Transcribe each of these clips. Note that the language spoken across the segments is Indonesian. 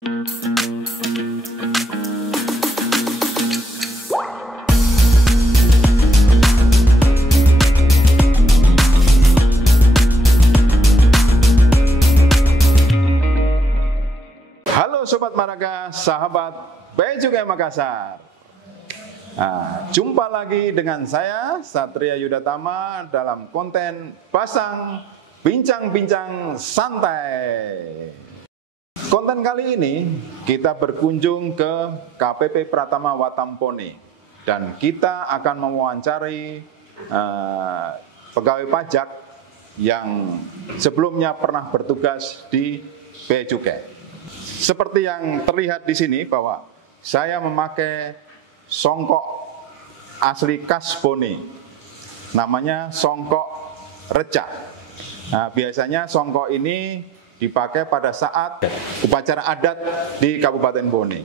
Halo Sobat Maraga, sahabat Bea Cukai Makassar. Nah, jumpa lagi dengan saya, Satria Yudatama, dalam konten Pasang Bincang-Bincang Santai. Konten kali ini kita berkunjung ke KPP Pratama Watampone. Dan kita akan mewawancari pegawai pajak yang sebelumnya pernah bertugas di Bea Cukai. Seperti yang terlihat di sini bahwa saya memakai songkok asli khas Bone, namanya songkok reca. Nah, biasanya songkok ini dipakai pada saat upacara adat di Kabupaten Bone.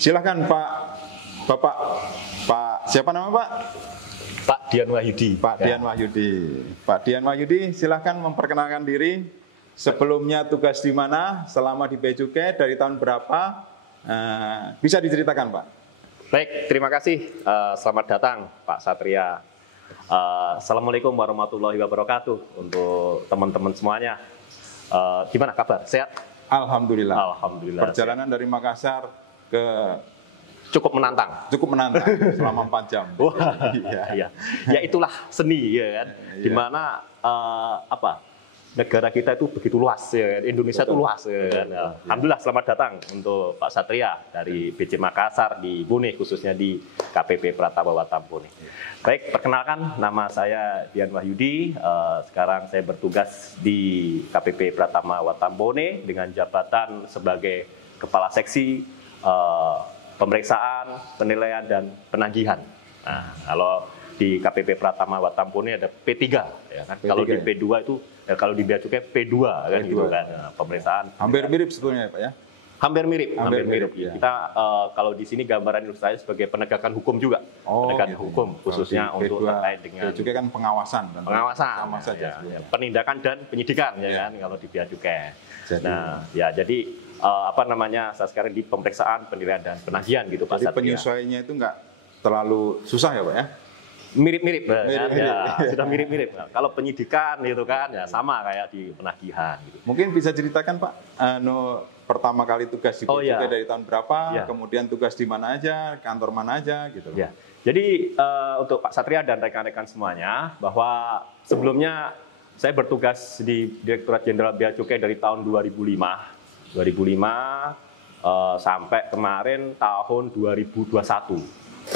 Silahkan Pak, siapa nama Pak? Pak Dian Wahyudi. Pak Dian Wahyudi. Pak Dian Wahyudi, silahkan memperkenalkan diri. Sebelumnya tugas di mana, selama di Bea Cukai, dari tahun berapa, bisa diceritakan Pak? Baik, terima kasih. Selamat datang Pak Satria. Assalamualaikum warahmatullahi wabarakatuh untuk teman-teman semuanya. Gimana kabar? Sehat? Alhamdulillah. Alhamdulillah. Perjalanan dari Makassar ke cukup menantang. Cukup menantang selama 4 jam. Wah, iya. Ya itulah seni ya kan. Iya. Dimana negara kita itu begitu luas ya, Indonesia itu luas ya kan. Alhamdulillah selamat datang untuk Pak Satria dari BC Makassar di Bone, khususnya di KPP Pratama Watampone. Baik, perkenalkan nama saya Dian Wahyudi. Sekarang saya bertugas di KPP Pratama Watampone dengan jabatan sebagai Kepala Seksi Pemeriksaan, Penilaian dan Penagihan. Nah, kalau di KPP Pratama Watampone ada P3 ya kan. Kalau di P2 itu kalau di Bea Cukai P2 kan P2. Gitu kan. Pemeriksaan. Hampir mirip sebetulnya Pak ya. Hampir mirip. Ya. Kita kalau di sini gambaran saya sebagai penegakan hukum juga. Penegakan hukum khususnya untuk terkait dengan Bea Cukai kan pengawasan sama saja. Ya. Penindakan dan penyidikan ya kan kalau di Bea Cukai. Nah, ya jadi saya sekarang di pemeriksaan, penilaian dan penagihan gitu Pak. Jadi penyesuaiannya itu enggak terlalu susah ya Pak ya? Mirip-mirip, ya, sudah mirip-mirip. Kalau penyidikan gitu kan, ya sama kayak di penagihan. Gitu. Mungkin bisa ceritakan Pak, pertama kali tugas di Bea Cukai dari tahun berapa, kemudian tugas di mana aja, kantor mana aja, gitu. Ya. Jadi untuk Pak Satria dan rekan-rekan semuanya, bahwa sebelumnya saya bertugas di Direktorat Jenderal Bea Cukai dari tahun 2005 sampai kemarin tahun 2021.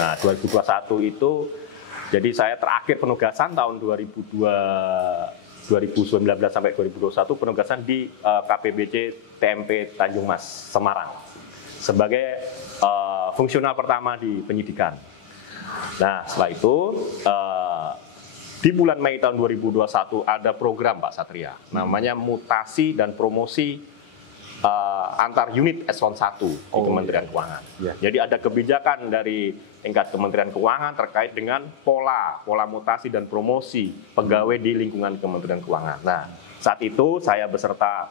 Nah, 2021 itu jadi saya terakhir penugasan tahun 2019 sampai 2021 penugasan di KPBC TMP Tanjung Mas, Semarang sebagai fungsional pertama di penyidikan. Nah, setelah itu di bulan Mei tahun 2021 ada program Pak Satria, namanya mutasi dan promosi antar unit eselon 1 di Kementerian Keuangan. Ya. Jadi ada kebijakan dari tingkat Kementerian Keuangan terkait dengan pola mutasi dan promosi pegawai di lingkungan Kementerian Keuangan. Nah, saat itu saya beserta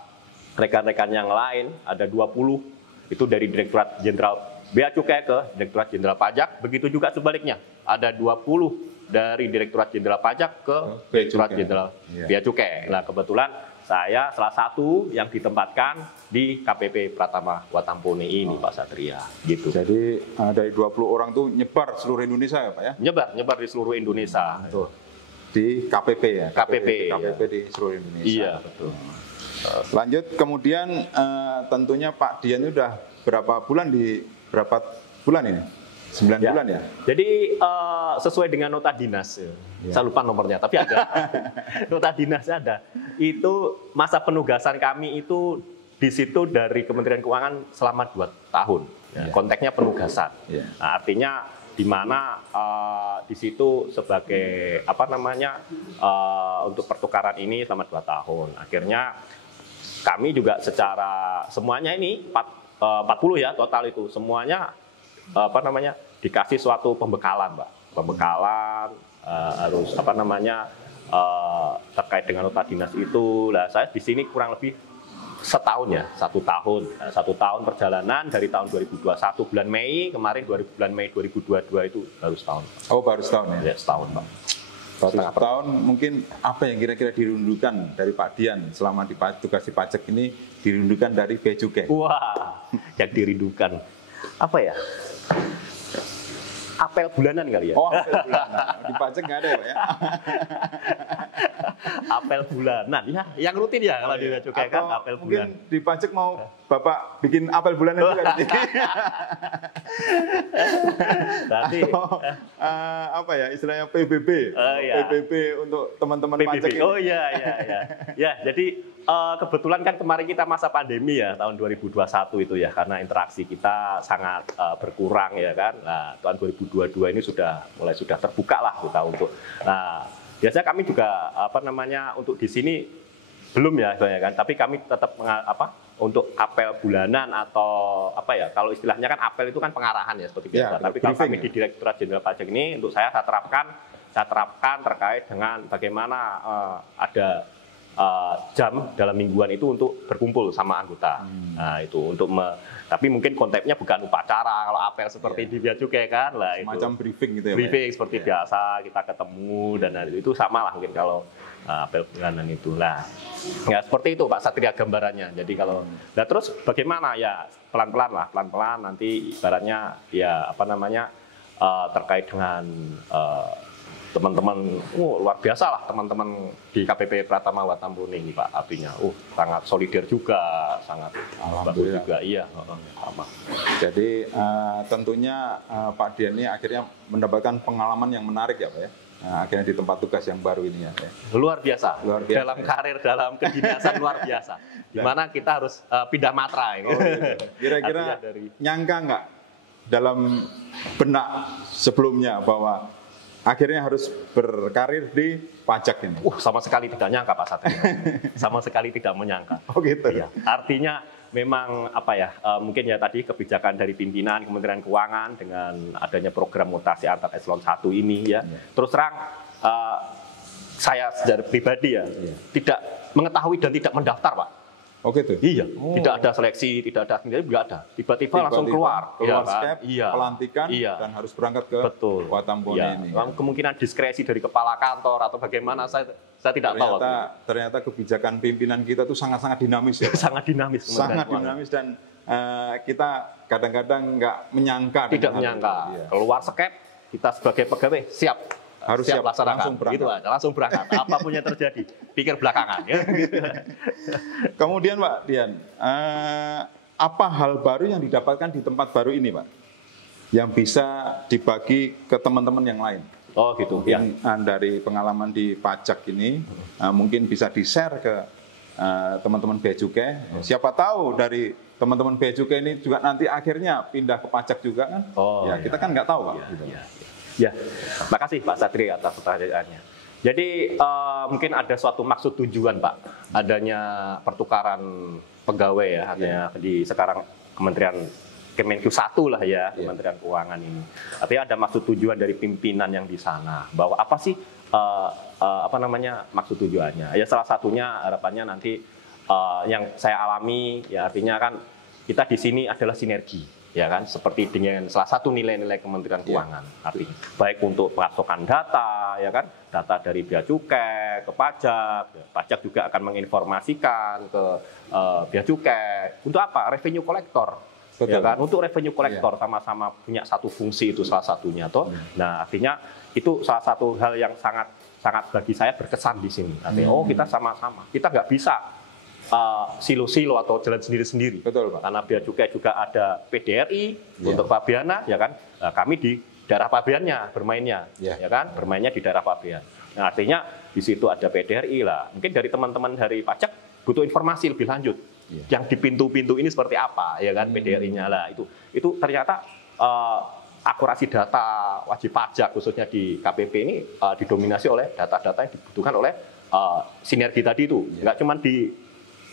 rekan-rekan yang lain ada 20 itu dari Direktorat Jenderal Bea Cukai ke Direktorat Jenderal Pajak, begitu juga sebaliknya. Ada 20 dari Direktorat Jenderal Pajak ke Direktorat Jenderal Bea Cukai. Nah, kebetulan saya salah satu yang ditempatkan di KPP Pratama Watampone ini Pak Satria gitu. Jadi dari 20 orang tuh nyebar seluruh Indonesia ya Pak ya? Nyebar di seluruh Indonesia. Betul. Di KPP ya? KPP di seluruh Indonesia. Iya, betul. Lanjut kemudian tentunya Pak Dian itu udah berapa bulan ini? 9 bulan ya? Jadi sesuai dengan nota dinas, saya lupa nomornya, tapi ada. Nota dinasnya ada. Itu masa penugasan kami itu di situ dari Kementerian Keuangan selama 2 tahun. Konteksnya penugasan. Nah, artinya di mana di situ sebagai untuk pertukaran ini selama 2 tahun. Akhirnya kami juga secara semuanya ini 40 ya total itu semuanya dikasih suatu pembekalan, Mbak. Pembekalan harus terkait dengan nota dinas itu. Lah saya di sini kurang lebih setahun ya, 1 tahun. Nah, 1 tahun perjalanan dari tahun 2021 bulan Mei, kemarin bulan Mei 2022 itu baru setahun. Oh, baru setahun ya? Ya, setahun Pak. Setahun mungkin apa yang kira-kira dirindukan dari Pak Dian selama tugas di pajak ini, dirindukan dari Bea Cukai? Wah, yang dirindukan apa ya? Apel bulanan kali ya? Oh, apel bulanan. Di pajak nggak ada ya, Pak ya? Apel bulanan, ya, yang rutin ya kalau di Bea Cukai kan apel mungkin bulanan. di pajak mau Bapak bikin apel bulanan juga di sini. Nanti apa ya istilahnya PBB, iya. PBB untuk teman-teman PBB. pajak ini. Oh iya, ya. Jadi kebetulan kan kemarin kita masa pandemi ya tahun 2021 itu ya, karena interaksi kita sangat berkurang ya kan. Nah tahun 2022 ini sudah terbuka lah kita untuk. Nah biasanya kami juga untuk di sini belum ya kan, tapi kami tetap untuk apel bulanan atau kalau istilahnya kan apel itu kan pengarahan ya seperti biasa. Tapi kalau kami di Direktorat Jenderal Pajak ini untuk saya terapkan terkait dengan bagaimana ada jam dalam mingguan itu untuk berkumpul sama anggota. Nah itu tapi mungkin konteksnya bukan upacara kalau apel seperti di Bea Cukai kan lah, semacam itu briefing gitu ya. Briefing seperti biasa kita ketemu dan itu sama lah mungkin kalau apel bulanan itu lah. Ya seperti itu Pak Satria gambarannya. Jadi kalau terus bagaimana ya pelan-pelan nanti ibaratnya ya terkait dengan teman-teman, luar biasa lah teman-teman di KPP Pratama Watambune ini Pak, artinya sangat solider juga, sangat bagus juga, iya. Sama. Jadi tentunya Pak Dian ini akhirnya mendapatkan pengalaman yang menarik ya Pak ya, akhirnya di tempat tugas yang baru ini ya. Luar biasa. Dalam karir, dalam kedinasan luar biasa, dimana kita harus pindah matra ini. Kira-kira nyangka nggak dalam benak sebelumnya bahwa akhirnya harus berkarir di pajak ini? Sama sekali tidak nyangka Pak Satria. Sama sekali tidak menyangka. Oh gitu. Iya. Artinya memang mungkin ya tadi kebijakan dari pimpinan Kementerian Keuangan dengan adanya program mutasi antar eselon 1 ini ya. Terus terang saya secara pribadi tidak mengetahui dan tidak mendaftar Pak. Oh gitu? Iya, tidak ada seleksi, tidak ada sendiri, nggak ada. Tiba-tiba langsung keluar step, pelantikan, dan harus berangkat ke Watambune ini. Kemungkinan diskresi dari kepala kantor atau bagaimana, saya tidak tahu. Ternyata kebijakan pimpinan kita itu sangat-sangat dinamis ya. Sangat dinamis. Sangat dinamis dan kita kadang-kadang nggak menyangka. Tidak menyangka. Keluar skep, kita sebagai pegawai siap. Harus siap langsung berangkat. Gitu aja, langsung berangkat. Apapun yang terjadi, pikir belakangan. Ya. Kemudian Pak Dian, apa hal baru yang didapatkan di tempat baru ini Pak? Yang bisa dibagi ke teman-teman yang lain? Oh gitu. Mungkin dari pengalaman di pajak ini, mungkin bisa di-share ke teman-teman Bea Cukai. Siapa tahu dari teman-teman Bea Cukai ini juga nanti akhirnya pindah ke pajak juga kan? Kita kan nggak tahu Pak. Ya, makasih Pak Satria atas pertanyaannya. Jadi mungkin ada suatu maksud tujuan Pak, adanya pertukaran pegawai ya, artinya di sekarang Kementerian Kemenku 1 lah ya, Kementerian Keuangan ini. Artinya ada maksud tujuan dari pimpinan yang di sana, bahwa apa sih maksud tujuannya? Ya salah satunya harapannya nanti yang saya alami ya artinya kan kita di sini adalah sinergi. Ya kan, seperti dengan salah satu nilai-nilai Kementerian Keuangan, artinya baik untuk pasokan data, ya kan, data dari Bea Cukai ke pajak, pajak juga akan menginformasikan ke Bea Cukai untuk apa? Revenue collector, ya kan, untuk revenue collector sama-sama punya satu fungsi itu salah satunya, toh. Nah, artinya itu salah satu hal yang sangat bagi saya berkesan di sini. Artinya, kita sama-sama, kita nggak bisa silo-silo atau jalan sendiri-sendiri. Betul Pak. Karena Bea Cukai juga ada PDRI untuk Pabeana, ya kan. Nah, kami di daerah Pabeannya bermainnya, ya kan, bermainnya di daerah Pabean. Nah, artinya di situ ada PDRI lah. Mungkin dari teman-teman dari pajak butuh informasi lebih lanjut. Yang di pintu-pintu ini seperti apa, ya kan, PDRI-nya lah. Itu ternyata akurasi data wajib pajak khususnya di KPP ini didominasi oleh data-data yang dibutuhkan oleh sinergi tadi itu. Nggak cuma di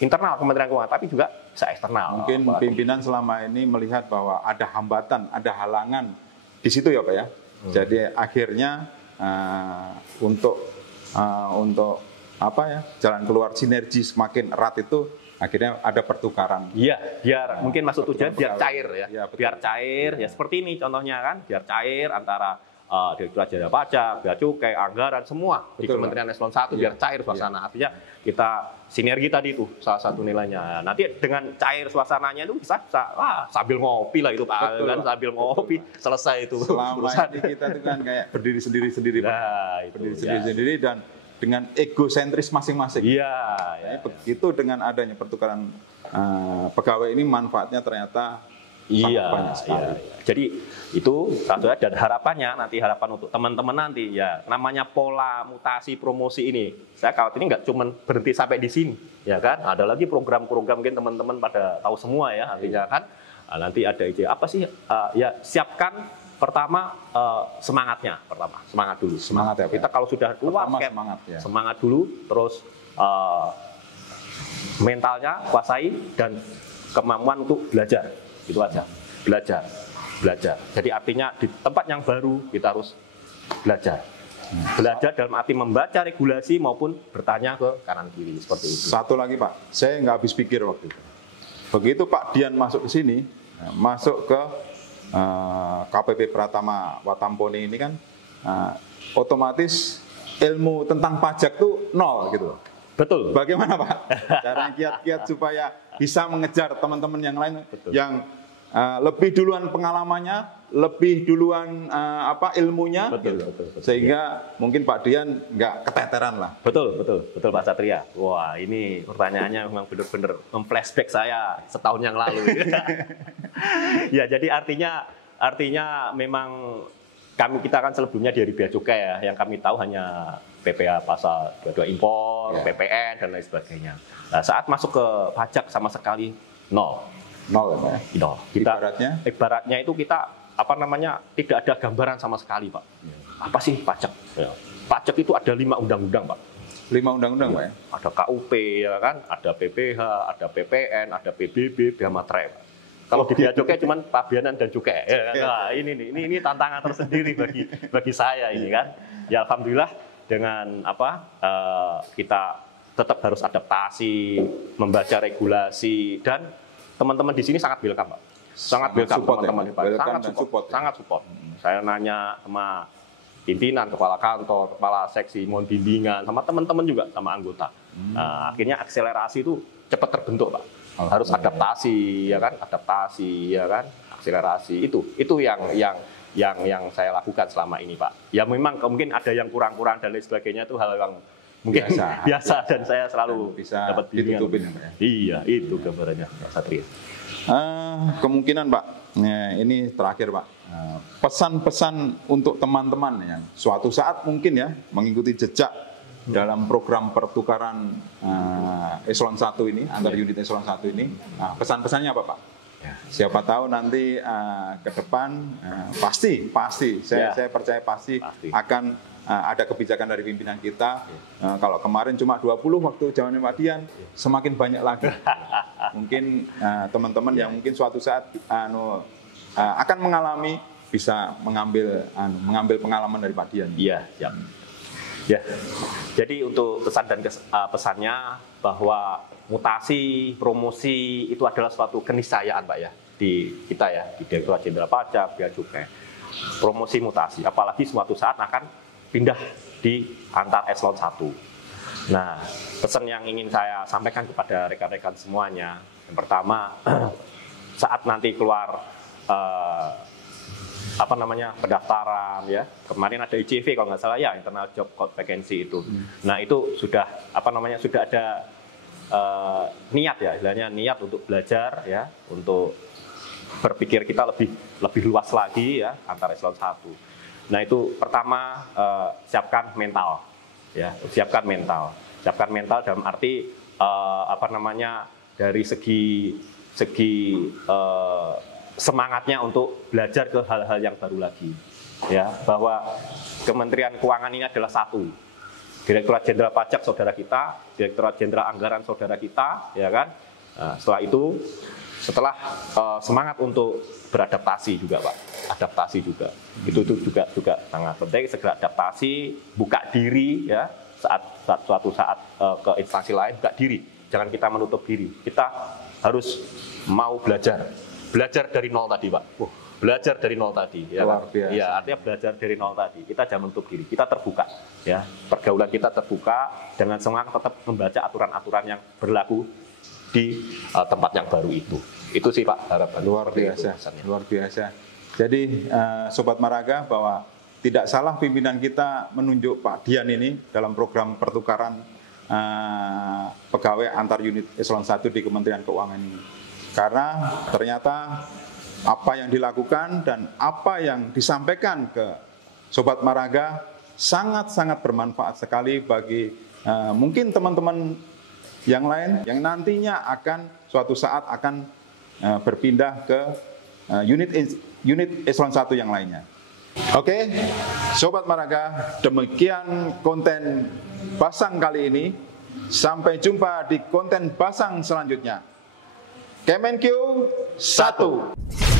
internal Kementerian Keuangan, tapi juga bisa eksternal. Mungkin pimpinan selama ini melihat bahwa ada hambatan, ada halangan di situ ya Pak ya. Jadi akhirnya untuk jalan keluar sinergi semakin erat itu akhirnya ada pertukaran. Iya, biar mungkin maksud tujuan biar cair ya. Ya, betul. Biar cair ya seperti ini contohnya kan, biar cair antara Direktorat Jenderal Pajak, Bea Cukai, anggaran semua di Betul, Kementerian Eselon 1 biar cair suasana. Artinya kita sinergi tadi itu salah satu nilainya. Nanti dengan cair suasananya itu bisa sambil ngopi lah itu Pak, Betul, kan Pak. sambil ngopi selesai itu Selama urusan. ini kita tuh kan kayak berdiri sendiri-sendiri, Pak. Nah, itu Berdiri ya. sendiri-sendiri dan dengan egosentris masing-masing. Iya, ya. Begitu dengan adanya pertukaran pegawai ini manfaatnya ternyata sangat banyak sekali. Iya. Jadi itu satu dan harapannya nanti harapan untuk teman-teman nanti ya namanya pola mutasi promosi ini. Saya khawatir ini nggak cuma berhenti sampai di sini, ya kan? Ada lagi program-program mungkin teman-teman pada tahu semua ya artinya kan. Nanti ada ide apa sih? Ya siapkan pertama semangatnya pertama semangat dulu. Semangat ya, Pak. Kita kalau sudah keluar Pertama cap, semangat, ya. semangat dulu terus mentalnya kuasai dan kemampuan untuk belajar. Itu aja, belajar. Jadi artinya di tempat yang baru kita harus belajar dalam arti membaca regulasi maupun bertanya ke kanan kiri seperti itu. Satu lagi Pak, saya nggak habis pikir waktu itu. Begitu Pak Dian masuk ke sini, masuk ke KPP Pratama Watampone ini kan, otomatis ilmu tentang pajak tuh nol gitu. Betul. Bagaimana Pak? Caranya kiat-kiat supaya bisa mengejar teman-teman yang lain. Betul. Yang lebih duluan pengalamannya, lebih duluan ilmunya, Betul, gitu. betul. Sehingga mungkin Pak Dian nggak keteteran lah. Betul Pak Satria. Wah ini pertanyaannya memang benar-benar memflashback saya setahun yang lalu. Ya jadi artinya memang kita kan sebelumnya dari Bea Cukai ya, yang kami tahu hanya PPh pasal 22 impor, Ya. PPN dan lain sebagainya. Nah, saat masuk ke pajak sama sekali nol. Nol ya Pak ya? Nol. Ibaratnya itu kita tidak ada gambaran sama sekali Pak. Apa sih pajak? Ya. Pajak itu ada 5 undang-undang Pak. 5 undang-undang Pak ya? Ada KUP ya kan, ada PPh, ada PPN, ada PBB, Bea Materai. Kalau di Bea Cukai cuma pabeanan dan cukai. Ya, nah, ini tantangan tersendiri bagi saya ini kan. Ya alhamdulillah dengan kita tetap harus adaptasi, membaca regulasi dan teman-teman di sini sangat welcome Pak. Sangat welcome teman-teman di Pak. Sangat support. Saya nanya sama pimpinan, kepala kantor, kepala seksi, mohon bimbingan sama teman-teman juga sama anggota. Nah, akhirnya akselerasi itu cepat terbentuk Pak. Harus adaptasi ya kan, akselerasi itu yang saya lakukan selama ini Pak. Ya memang mungkin ada yang kurang-kurang dan lain sebagainya itu hal yang mungkin biasa dan saya selalu bisa dapat bimbingan. ditutupin ya Pak ya? Iya itu gambarannya Pak Satria. Kemungkinan Pak, ini terakhir Pak, pesan-pesan untuk teman-teman yang suatu saat mungkin ya mengikuti jejak dalam program pertukaran Eselon 1 ini, antar unit Eselon 1 ini, pesan-pesannya apa Pak? Ya, siapa tahu nanti ke depan pasti saya percaya pasti akan ada kebijakan dari pimpinan kita. Kalau kemarin cuma 20 waktu zaman Pak Dian, semakin banyak lagi. Mungkin teman-teman yang mungkin suatu saat akan mengalami bisa mengambil pengalaman dari Pak Dian. Iya, siap. Ya, jadi untuk pesan dan pesannya bahwa mutasi, promosi itu adalah suatu keniscayaan Pak ya di kita ya di Direktorat Jenderal Pajak, Bea Cukai. Promosi mutasi, apalagi suatu saat akan pindah di antar Eselon 1. Nah, pesan yang ingin saya sampaikan kepada rekan-rekan semuanya, yang pertama saat nanti keluar pendaftaran ya, kemarin ada IJV kalau nggak salah ya, internal job code vacancy itu. Nah itu sudah sudah ada niat ya, istilahnya niat untuk belajar ya, untuk berpikir kita lebih luas lagi ya antar Eselon 1. Nah itu pertama siapkan mental ya, siapkan mental dalam arti dari segi semangatnya untuk belajar ke hal-hal yang baru lagi ya, bahwa Kementerian Keuangan ini adalah satu, Direktorat Jenderal Pajak saudara kita, Direktorat Jenderal Anggaran saudara kita ya kan. Nah, setelah semangat untuk beradaptasi juga Pak, adaptasi juga itu juga sangat penting, segera adaptasi, buka diri ya, suatu saat ke instansi lain buka diri jangan kita menutup diri. Kita harus mau belajar dari nol tadi, Pak. Belajar dari nol tadi, ya Luar kan? biasa. Ya, artinya belajar dari nol tadi. Kita jangan menutup diri, kita terbuka, ya. Pergaulan kita terbuka dengan semangat tetap membaca aturan-aturan yang berlaku di tempat yang baru itu. Itu sih Pak harapan. Luar biasa, luar biasa. Jadi Sobat Maraga, bahwa tidak salah pimpinan kita menunjuk Pak Dian ini dalam program pertukaran pegawai antar unit eselon 1 di Kementerian Keuangan ini. Karena ternyata apa yang dilakukan dan apa yang disampaikan ke Sobat Maraga sangat-sangat bermanfaat sekali bagi mungkin teman-teman yang lain yang nantinya akan suatu saat akan berpindah ke unit eselon 1 yang lainnya. Oke, Sobat Maraga, demikian konten Basang kali ini. Sampai jumpa di konten Basang selanjutnya. Kemenkeu 1.